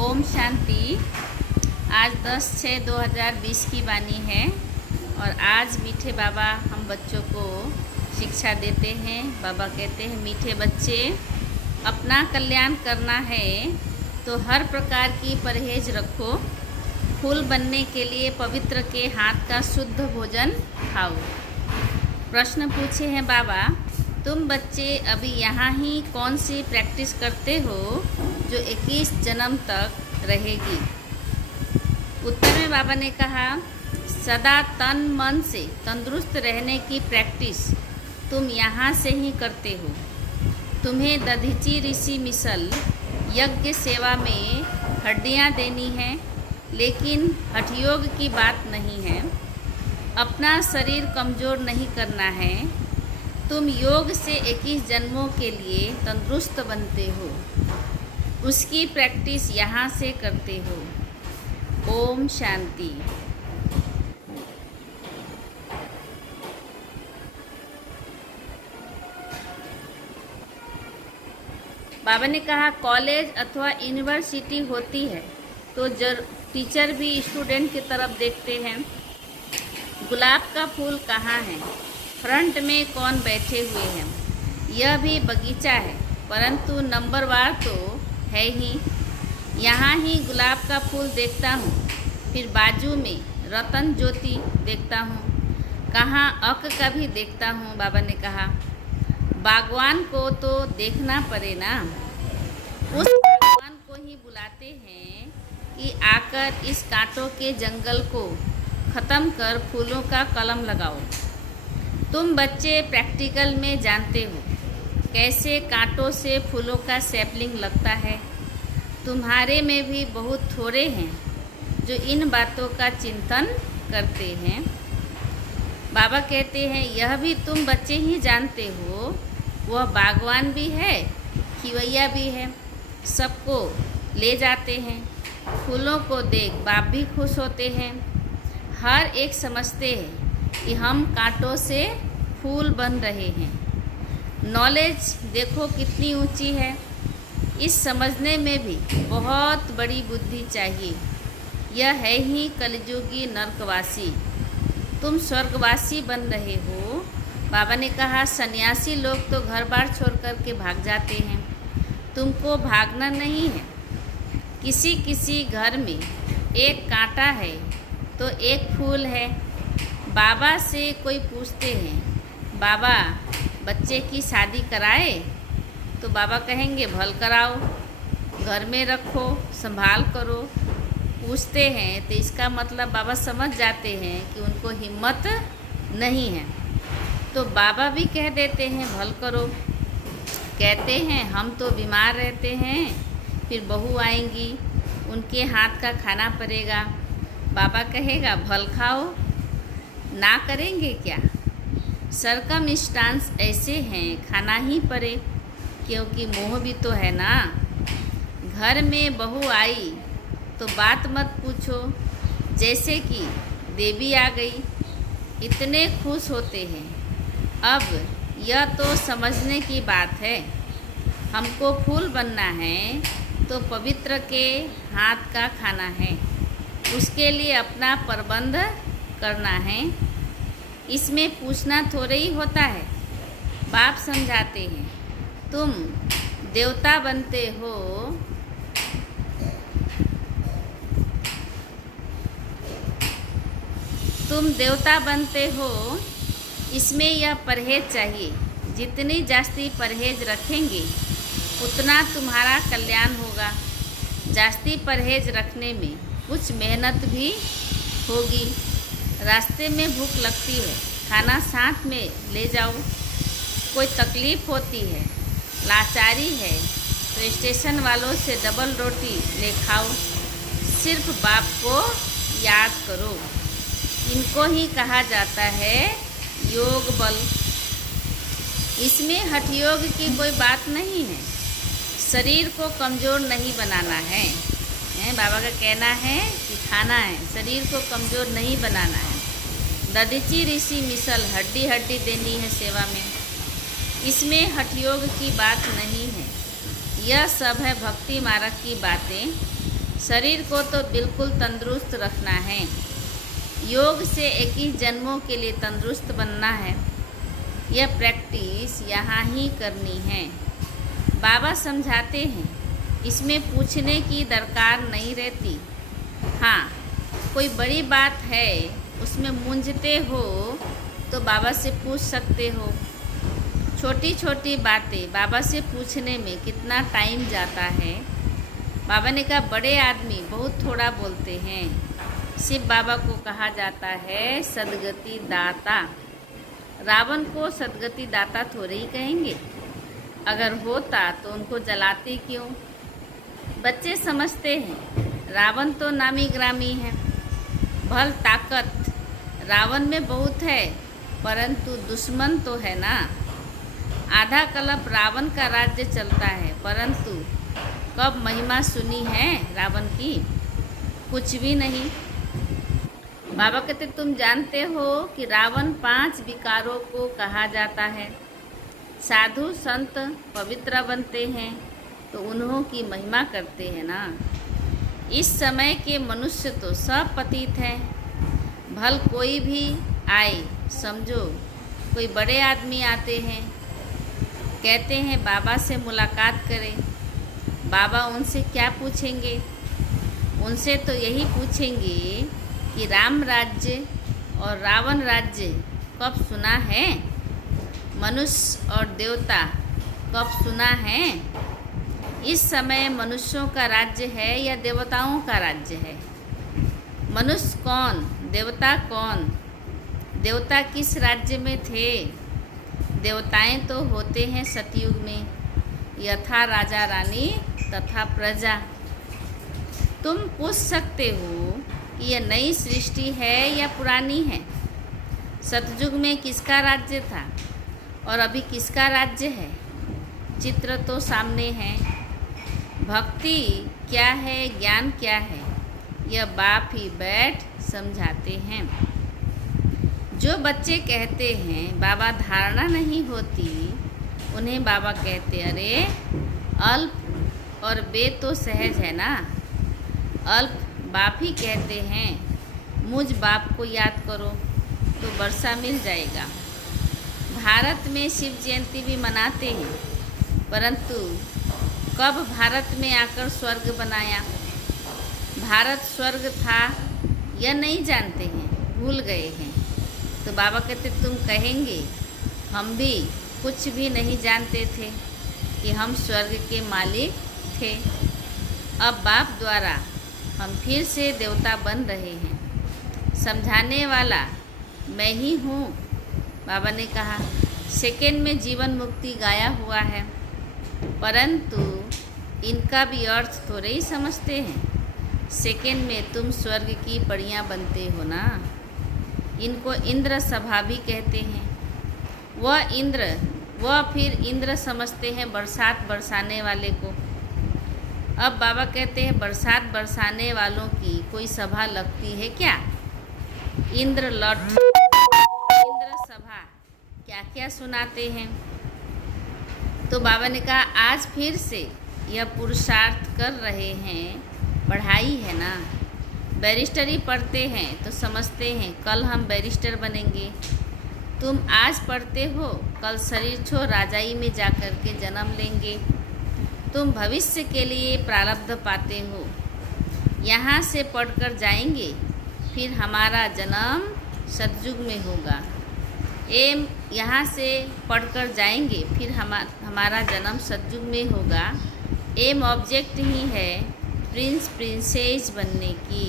ओम शांति। आज 10/6/2020 की वाणी है और आज मीठे बाबा हम बच्चों को शिक्षा देते हैं। बाबा कहते हैं, मीठे बच्चे, अपना कल्याण करना है तो हर प्रकार की परहेज रखो। फूल बनने के लिए पवित्र के हाथ का शुद्ध भोजन खाओ। प्रश्न पूछे हैं बाबा, तुम बच्चे अभी यहाँ ही कौन सी प्रैक्टिस करते हो जो 21 जन्म तक रहेगी? उत्तर में बाबा ने कहा, सदा तन मन से तंदुरुस्त रहने की प्रैक्टिस तुम यहाँ से ही करते हो। तुम्हें दधीची ऋषि मिसल यज्ञ सेवा में हड्डियाँ देनी हैं, लेकिन हठयोग की बात नहीं है। अपना शरीर कमज़ोर नहीं करना है। तुम योग से 21 जन्मों के लिए तंदुरुस्त बनते हो, उसकी प्रैक्टिस यहाँ से करते हो। ओम शांति। बाबा ने कहा, कॉलेज अथवा यूनिवर्सिटी होती है तो टीचर भी स्टूडेंट की तरफ देखते हैं। गुलाब का फूल कहाँ है? फ्रंट में कौन बैठे हुए हैं? यह भी बगीचा है, परंतु नंबरवार तो है ही। यहाँ ही गुलाब का फूल देखता हूँ, फिर बाजू में रतन ज्योति देखता हूँ, कहाँ अक का भी देखता हूँ। बाबा ने कहा, बागवान को तो देखना पड़े ना। उस बागवान को ही बुलाते हैं कि आकर इस कांटों के जंगल को ख़त्म कर फूलों का कलम लगाओ। तुम बच्चे प्रैक्टिकल में जानते हो कैसे कांटों से फूलों का सैपलिंग लगता है। तुम्हारे में भी बहुत थोड़े हैं जो इन बातों का चिंतन करते हैं। बाबा कहते हैं, यह भी तुम बच्चे ही जानते हो, वह बागवान भी है, खिवैया भी है, सबको ले जाते हैं। फूलों को देख बाप भी खुश होते हैं। हर एक समझते हैं कि हम कांटों से फूल बन रहे हैं। नॉलेज देखो कितनी ऊंची है। इस समझने में भी बहुत बड़ी बुद्धि चाहिए। यह है ही कलयुगी नरकवासी। तुम स्वर्गवासी बन रहे हो। बाबा ने कहा, सन्यासी लोग तो घर बार छोड़ कर के भाग जाते हैं। तुमको भागना नहीं है। किसी किसी घर में एक कांटा है तो एक फूल है। बाबा से कोई पूछते हैं, बाबा बच्चे की शादी कराए? तो बाबा कहेंगे, भल कराओ, घर में रखो, संभाल करो। पूछते हैं तो इसका मतलब बाबा समझ जाते हैं कि उनको हिम्मत नहीं है। तो बाबा भी कह देते हैं, भल करो। कहते हैं, हम तो बीमार रहते हैं, फिर बहू आएंगी, उनके हाथ का खाना पड़ेगा। बाबा कहेगा, भल खाओ, ना करेंगे क्या? सरकमस्टांस ऐसे हैं, खाना ही पड़े, क्योंकि मोह भी तो है ना। घर में बहू आई तो बात मत पूछो, जैसे कि देवी आ गई, इतने खुश होते हैं। अब यह तो समझने की बात है। हमको फूल बनना है तो पवित्र के हाथ का खाना है, उसके लिए अपना प्रबंध करना है। इसमें पूछना थोड़े ही होता है। बाप समझाते हैं, तुम देवता बनते हो। तुम देवता बनते हो, इसमें यह परहेज चाहिए। जितनी जास्ती परहेज रखेंगे उतना तुम्हारा कल्याण होगा। जास्ती परहेज रखने में कुछ मेहनत भी होगी। रास्ते में भूख लगती है, खाना साथ में ले जाओ। कोई तकलीफ़ होती है, लाचारी है, तो स्टेशन वालों से डबल रोटी ले खाओ। सिर्फ बाप को याद करो। इनको ही कहा जाता है योग बल। इसमें हठयोग की कोई बात नहीं है। शरीर को कमज़ोर नहीं बनाना है। बाबा का कहना है कि खाना है, शरीर को कमज़ोर नहीं बनाना है। दधीची ऋषि मिसल हड्डी हड्डी देनी है सेवा में। इसमें हठयोग की बात नहीं है। यह सब है भक्ति मार्ग की बातें। शरीर को तो बिल्कुल तंदुरुस्त रखना है। योग से 21 जन्मों के लिए तंदुरुस्त बनना है। यह प्रैक्टिस यहाँ ही करनी है। बाबा समझाते हैं, इसमें पूछने की दरकार नहीं रहती। हाँ, कोई बड़ी बात है, उसमें मूंझते हो तो बाबा से पूछ सकते हो। छोटी छोटी बातें बाबा से पूछने में कितना टाइम जाता है। बाबा ने कहा, बड़े आदमी बहुत थोड़ा बोलते हैं। शिव बाबा को कहा जाता है सदगति दाता। रावण को सदगति दाता थोड़े ही कहेंगे। अगर होता तो उनको जलाते क्यों? बच्चे समझते हैं रावण तो नामी ग्रामी है। भल ताकत रावण में बहुत है, परंतु दुश्मन तो है ना। आधा कल्प रावण का राज्य चलता है, परंतु कब महिमा सुनी है रावण की? कुछ भी नहीं। बाबा कहते, तुम जानते हो कि रावण 5 विकारों को कहा जाता है। साधु संत पवित्र बनते हैं तो उन्हों की महिमा करते हैं ना। इस समय के मनुष्य तो सब पतित हैं। भल कोई भी आए, समझो कोई बड़े आदमी आते हैं, कहते हैं बाबा से मुलाकात करें। बाबा उनसे क्या पूछेंगे? उनसे तो यही पूछेंगे कि राम राज्य और रावण राज्य कब सुना है? मनुष्य और देवता कब सुना है? इस समय मनुष्यों का राज्य है या देवताओं का राज्य है? मनुष्य कौन, देवता कौन? देवता किस राज्य में थे? देवताएं तो होते हैं सतयुग में, यथा राजा रानी तथा प्रजा। तुम पूछ सकते हो कि यह नई सृष्टि है या पुरानी है? सतयुग में किसका राज्य था और अभी किसका राज्य है? चित्र तो सामने है। भक्ति क्या है, ज्ञान क्या है, यह बाप ही बैठ समझाते हैं। जो बच्चे कहते हैं बाबा धारणा नहीं होती, उन्हें बाबा कहते, अरे अल्प और बे तो सहज है ना। अल्प बाप ही कहते हैं, मुझ बाप को याद करो तो वर्षा मिल जाएगा। भारत में शिव जयंती भी मनाते हैं, परंतु कब भारत में आकर स्वर्ग बनाया? भारत स्वर्ग था यह नहीं जानते हैं, भूल गए हैं। तो बाबा कहते, तुम कहेंगे हम भी कुछ भी नहीं जानते थे कि हम स्वर्ग के मालिक थे। अब बाप द्वारा हम फिर से देवता बन रहे हैं। समझाने वाला मैं ही हूँ। बाबा ने कहा, सेकेंड में जीवन मुक्ति गाया हुआ है, परंतु इनका भी अर्थ थोड़े ही समझते हैं। सेकेंड में तुम स्वर्ग की परियां बनते हो ना। इनको इंद्र सभा भी कहते हैं। वह फिर इंद्र समझते हैं बरसात बरसाने वाले को। अब बाबा कहते हैं, बरसात बरसाने वालों की कोई सभा लगती है क्या? इंद्र लौट इंद्र सभा क्या क्या सुनाते हैं। तो बाबा ने कहा, आज फिर से यह पुरुषार्थ कर रहे हैं, पढ़ाई है ना। बैरिस्टरी पढ़ते हैं तो समझते हैं कल हम बैरिस्टर बनेंगे। तुम आज पढ़ते हो, कल शरीर छोड़ राजाई में जाकर के जन्म लेंगे। तुम भविष्य के लिए प्रारब्ध पाते हो। यहाँ से पढ़कर जाएंगे, फिर हमारा जन्म सतयुग में होगा। एम यहाँ से पढ़कर जाएंगे, फिर हमारा जन्म सतयुग में होगा। एम ऑब्जेक्ट ही है प्रिंस प्रिंसेस बनने की।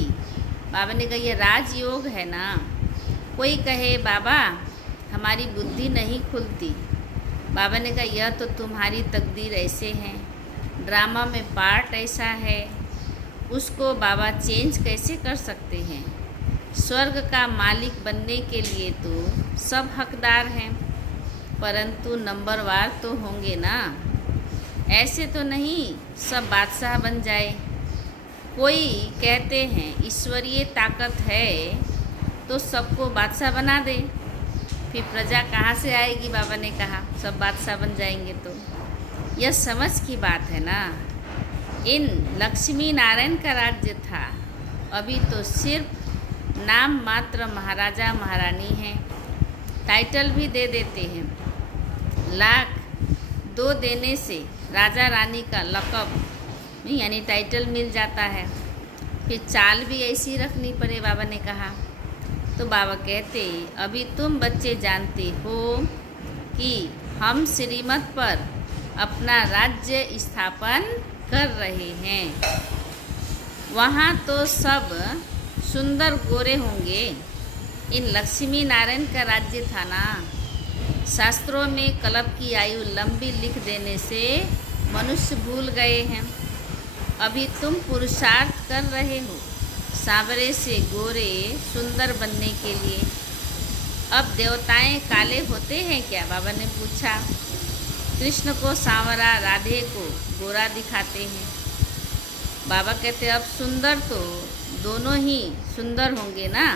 बाबा ने कहा, यह राजयोग है ना। कोई कहे बाबा हमारी बुद्धि नहीं खुलती। बाबा ने कहा, यह तो तुम्हारी तकदीर ऐसे है, ड्रामा में पार्ट ऐसा है, उसको बाबा चेंज कैसे कर सकते हैं? स्वर्ग का मालिक बनने के लिए तो सब हकदार हैं, परंतु नंबरवार तो होंगे ना। ऐसे तो नहीं सब बादशाह बन जाए। कोई कहते हैं ईश्वरीय ताकत है तो सबको बादशाह बना दे, फिर प्रजा कहाँ से आएगी? बाबा ने कहा सब बादशाह बन जाएंगे तो। यह समझ की बात है ना। इन लक्ष्मी नारायण का राज्य था, अभी तो सिर्फ नाम मात्र महाराजा महारानी हैं। टाइटल भी दे देते हैं। लाख 2 देने से राजा रानी का लक़ब यानी टाइटल मिल जाता है। फिर चाल भी ऐसी रखनी पड़े, बाबा ने कहा। तो बाबा कहते, अभी तुम बच्चे जानते हो कि हम श्रीमत पर अपना राज्य स्थापन कर रहे हैं। वहाँ तो सब सुंदर गोरे होंगे। इन लक्ष्मी नारायण का राज्य था ना। शास्त्रों में कल्प की आयु लंबी लिख देने से मनुष्य भूल गए हैं। अभी तुम पुरुषार्थ कर रहे हो सांवरे से गोरे सुंदर बनने के लिए। अब देवताएं काले होते हैं क्या? बाबा ने पूछा। कृष्ण को सांवरा, राधे को गोरा दिखाते हैं। बाबा कहते, अब सुंदर तो दोनों ही सुंदर होंगे ना।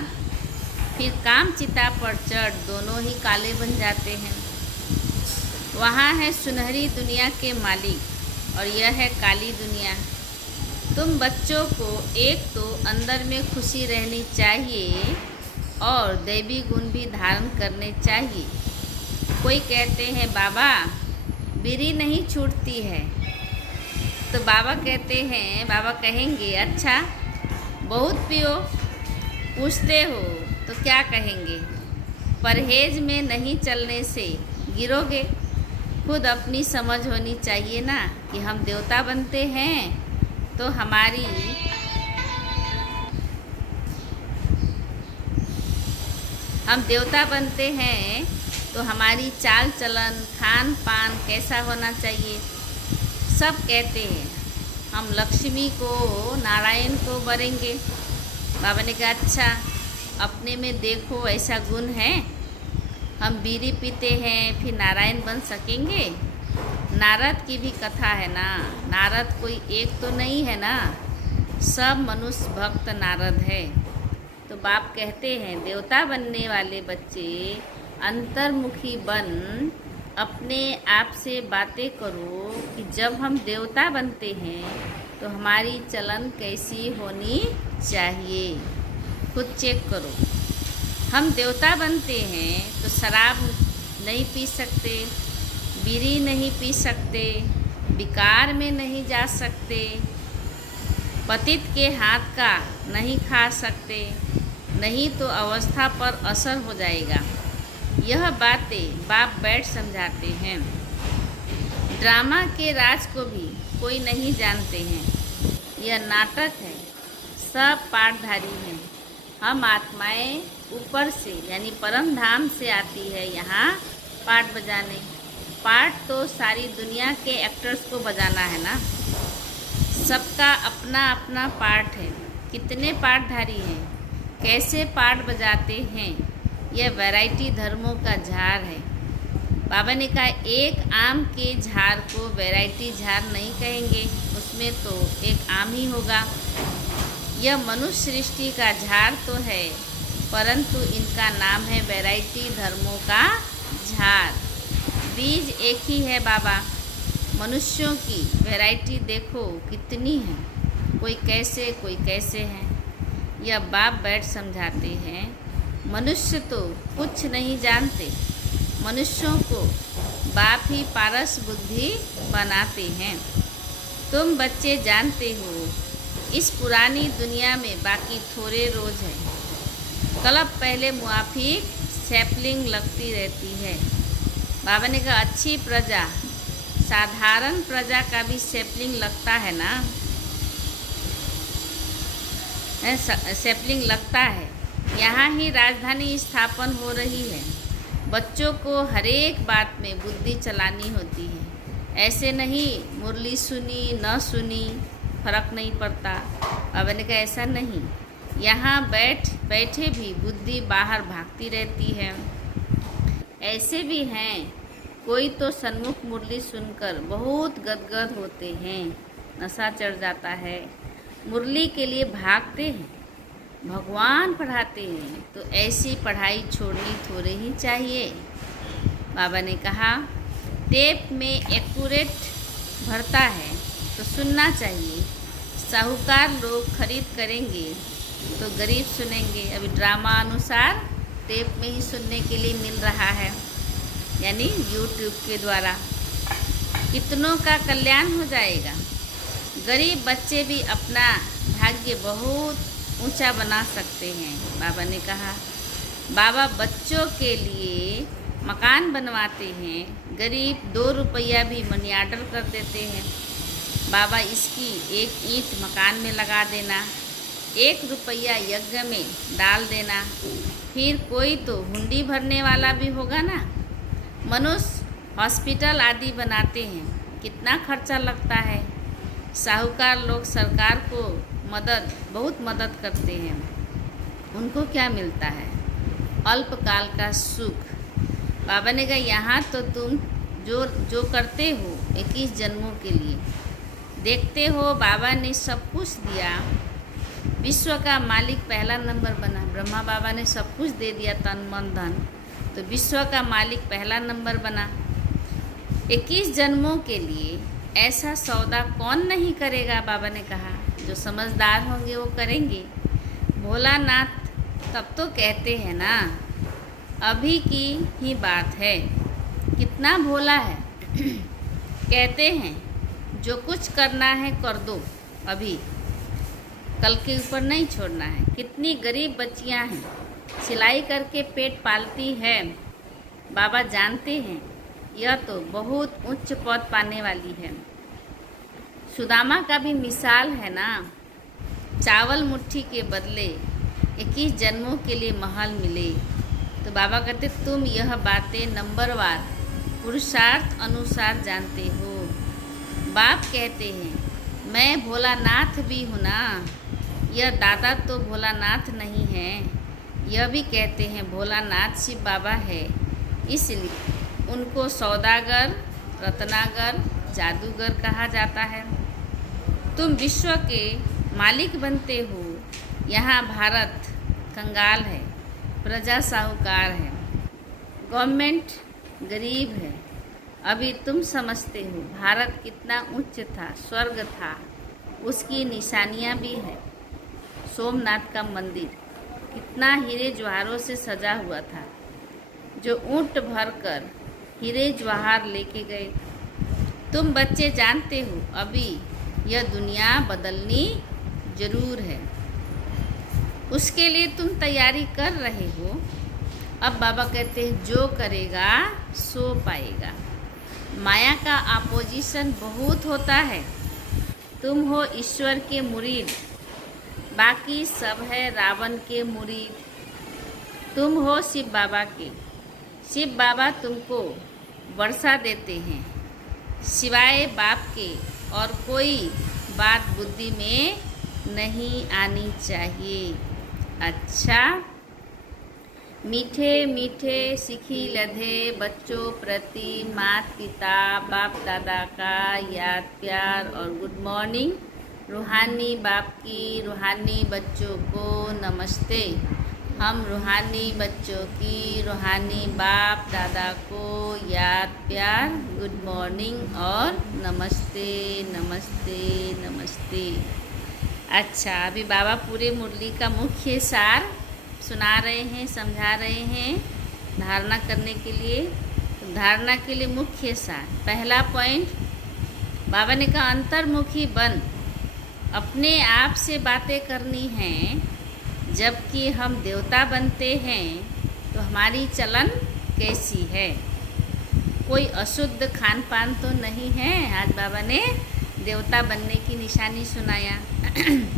फिर काम चिता पर चढ़ दोनों ही काले बन जाते हैं। वहाँ है सुनहरी दुनिया के मालिक और यह है काली दुनिया। तुम बच्चों को एक तो अंदर में खुशी रहनी चाहिए और दैवी गुण भी धारण करने चाहिए। कोई कहते हैं बाबा बीड़ी नहीं छूटती है, तो बाबा कहते हैं, बाबा कहेंगे अच्छा बहुत पियो। पूछते हो तो क्या कहेंगे? परहेज में नहीं चलने से गिरोगे। खुद अपनी समझ होनी चाहिए ना कि हम देवता बनते हैं तो हम देवता बनते हैं तो हमारी चाल चलन खान पान कैसा होना चाहिए। सब कहते हैं हम लक्ष्मी को नारायण को वरेंगे। बाबा ने कहा अच्छा अपने में देखो ऐसा गुण है। हम बीड़ी पीते हैं फिर नारायण बन सकेंगे? नारद की भी कथा है ना। नारद कोई एक तो नहीं है ना, सब मनुष्य भक्त नारद है। तो बाप कहते हैं देवता बनने वाले बच्चे अंतर्मुखी बन अपने आप से बातें करो कि जब हम देवता बनते हैं तो हमारी चलन कैसी होनी चाहिए। खुद चेक करो। हम देवता बनते हैं तो शराब नहीं पी सकते, बीड़ी नहीं पी सकते, विकार में नहीं जा सकते, पतित के हाथ का नहीं खा सकते, नहीं तो अवस्था पर असर हो जाएगा। यह बातें बाप बैठ समझाते हैं। ड्रामा के राज को भी कोई नहीं जानते हैं। यह नाटक है, सब पाठधारी हैं। हम आत्माएं ऊपर से यानी परम धाम से आती है यहाँ पाठ बजाने। पाठ तो सारी दुनिया के एक्टर्स को बजाना है ना। सबका अपना अपना पाठ है। कितने पाठधारी हैं, कैसे पाठ बजाते हैं, यह वैरायटी धर्मों का झाड़ है। बाबा ने कहा एक आम के झाड़ को वैरायटी झाड़ नहीं कहेंगे, उसमें तो एक आम ही होगा। यह मनुष्य सृष्टि का झाड़ तो है, परंतु इनका नाम है वैरायटी धर्मों का झाड़। बीज एक ही है बाबा। मनुष्यों की वैरायटी देखो कितनी है, कोई कैसे है। यह बाप बैठ समझाते हैं। मनुष्य तो कुछ नहीं जानते, मनुष्यों को बाप ही पारस बुद्धि बनाते हैं। तुम बच्चे जानते हो इस पुरानी दुनिया में बाकी थोड़े रोज है। कल्प पहले मुआफिक सैपलिंग लगती रहती है। बाबा ने कहा अच्छी प्रजा, साधारण प्रजा का भी सैपलिंग लगता है ना, सैपलिंग लगता है। यहाँ ही राजधानी स्थापन हो रही है। बच्चों को हर एक बात में बुद्धि चलानी होती है। ऐसे नहीं मुरली सुनी न सुनी फर्क नहीं पड़ता। बाबा ने कहा ऐसा नहीं, यहाँ बैठे भी बुद्धि बाहर भागती रहती है। ऐसे भी हैं, कोई तो सन्मुख मुरली सुनकर बहुत गदगद होते हैं, नशा चढ़ जाता है, मुरली के लिए भागते हैं। भगवान पढ़ाते हैं तो ऐसी पढ़ाई छोड़नी थोड़े ही चाहिए। बाबा ने कहा टेप में एक्यूरेट भरता है, तो सुनना चाहिए। साहूकार लोग खरीद करेंगे तो गरीब सुनेंगे। अभी ड्रामा अनुसार टेप में ही सुनने के लिए मिल रहा है, यानी यूट्यूब के द्वारा। कितनों का कल्याण हो जाएगा। गरीब बच्चे भी अपना भाग्य बहुत ऊंचा बना सकते हैं, बाबा ने कहा। बाबा बच्चों के लिए मकान बनवाते हैं। गरीब 2 रुपया भी मनी ऑर्डर कर देते हैं। बाबा इसकी 1 ईंट मकान में लगा देना, 1 रुपया यज्ञ में डाल देना, फिर कोई तो हुंडी भरने वाला भी होगा ना। मनुष्य हॉस्पिटल आदि बनाते हैं, कितना खर्चा लगता है। साहूकार लोग सरकार को बहुत मदद करते हैं। उनको क्या मिलता है? अल्पकाल का सुख। बाबा ने कहा यहाँ तो तुम जो करते हो 21 जन्मों के लिए देखते हो। बाबा ने सब कुछ दिया। विश्व का मालिक पहला नंबर बना। ब्रह्मा बाबा ने सब कुछ दे दिया, तन मन धन, तो विश्व का मालिक पहला नंबर बना। 21 जन्मों के लिए ऐसा सौदा कौन नहीं करेगा, बाबा ने कहा। जो समझदार होंगे वो करेंगे। भोलानाथ तब तो कहते हैं ना, अभी की ही बात है। कितना भोला है। कहते हैं जो कुछ करना है कर दो अभी, कल के ऊपर नहीं छोड़ना है। कितनी गरीब बच्चियां हैं, सिलाई करके पेट पालती है। बाबा जानते हैं यह तो बहुत उच्च पद पाने वाली है। सुदामा का भी मिसाल है ना। चावल मुट्ठी के बदले 21 जन्मों के लिए महल मिले। तो बाबा कहते तुम यह बातें नंबरवार पुरुषार्थ अनुसार जानते हो। बाप कहते हैं मैं भोलानाथ भी हूँ ना। यह दादा तो भोलानाथ नहीं है। यह भी कहते हैं भोलानाथ शिव बाबा है, इसलिए उनको सौदागर, रत्नागर, जादूगर कहा जाता है। तुम विश्व के मालिक बनते हो। यहाँ भारत कंगाल है, प्रजा साहूकार है, गवर्नमेंट गरीब है। अभी तुम समझते हो भारत कितना उच्च था, स्वर्ग था। उसकी निशानियाँ भी है। सोमनाथ का मंदिर कितना हीरे जवाहरों से सजा हुआ था, जो ऊँट भरकर हीरे जवाहर लेके गए। तुम बच्चे जानते हो अभी यह दुनिया बदलनी जरूर है, उसके लिए तुम तैयारी कर रहे हो। अब बाबा कहते हैं जो करेगा सो पाएगा। माया का अपोजिशन बहुत होता है। तुम हो ईश्वर के मुरीद, बाकी सब है रावण के मुरीद। तुम हो शिव बाबा के। शिव बाबा तुमको वर्षा देते हैं, सिवाय बाप के और कोई बात बुद्धि में नहीं आनी चाहिए। अच्छा, मीठे मीठे सिखी लधे बच्चों प्रति माता पिता बाप दादा का याद प्यार और गुड मॉर्निंग। रूहानी बाप की रूहानी बच्चों को नमस्ते। हम रूहानी बच्चों की रूहानी बाप दादा को याद प्यार, गुड मॉर्निंग और नमस्ते नमस्ते नमस्ते। अच्छा, अभी बाबा पूरे मुरली का मुख्य सार सुना रहे हैं, समझा रहे हैं धारणा करने के लिए। तो धारणा के लिए मुख्य सार, पहला पॉइंट बाबा ने कहा अंतर्मुखी बन। अपने आप से बातें करनी हैं। जबकि हम देवता बनते हैं तो हमारी चलन कैसी है? कोई अशुद्ध खान पान तो नहीं है। आज बाबा ने देवता बनने की निशानी सुनाया।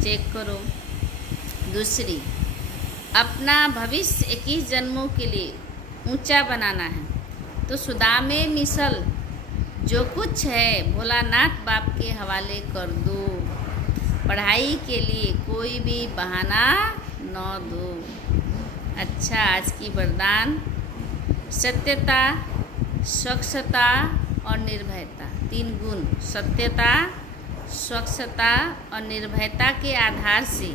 चेक करो। दूसरी, अपना भविष्य 21 जन्मों के लिए ऊंचा बनाना है तो सुदामे मिसल जो कुछ है भोलानाथ बाप के हवाले कर दो। पढ़ाई के लिए कोई भी बहाना न दो। अच्छा, आज की वरदान सत्यता, स्वच्छता और निर्भयता, 3 गुण। सत्यता, स्वच्छता और निर्भयता के आधार से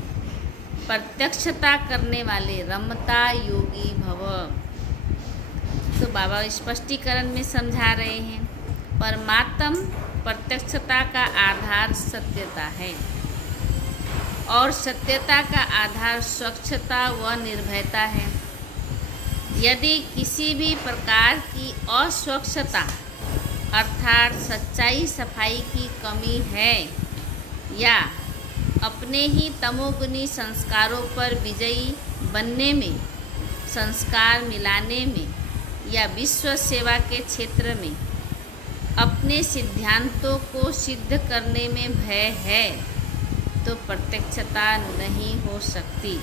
प्रत्यक्षता करने वाले रमता योगी भव। तो बाबा स्पष्टीकरण में समझा रहे हैं परमात्म प्रत्यक्षता का आधार सत्यता है और सत्यता का आधार स्वच्छता व निर्भयता है। यदि किसी भी प्रकार की अस्वच्छता अर्थात सच्चाई सफाई की कमी है या अपने ही तमोगुनी संस्कारों पर विजयी बनने में, संस्कार मिलाने में या विश्व सेवा के क्षेत्र में अपने सिद्धांतों को सिद्ध करने में भय है तो प्रत्यक्षता नहीं हो सकती।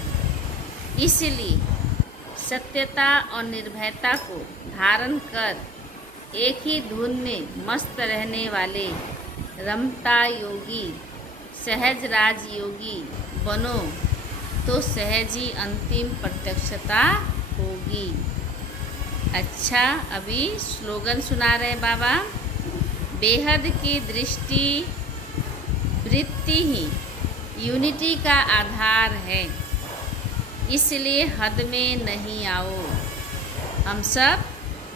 इसलिए सत्यता और निर्भयता को धारण कर एक ही धुन में मस्त रहने वाले रमता योगी, सहज राज योगी बनो तो सहज ही अंतिम प्रत्यक्षता होगी। अच्छा, अभी स्लोगन सुना रहे बाबा। बेहद की दृष्टि वृत्ति ही यूनिटी का आधार है, इसलिए हद में नहीं आओ। हम सब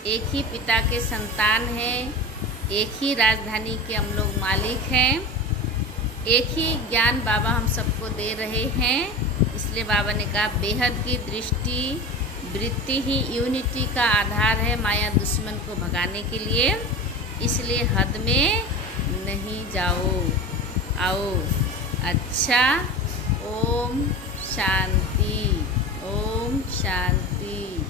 एक ही पिता के संतान हैं, एक ही राजधानी के हम लोग मालिक हैं, एक ही ज्ञान बाबा हम सबको दे रहे हैं। इसलिए बाबा ने कहा बेहद की दृष्टि वृत्ति ही यूनिटी का आधार है माया दुश्मन को भगाने के लिए, इसलिए हद में नहीं जाओ, आओ। अच्छा, ओम शांति, ओम शांति।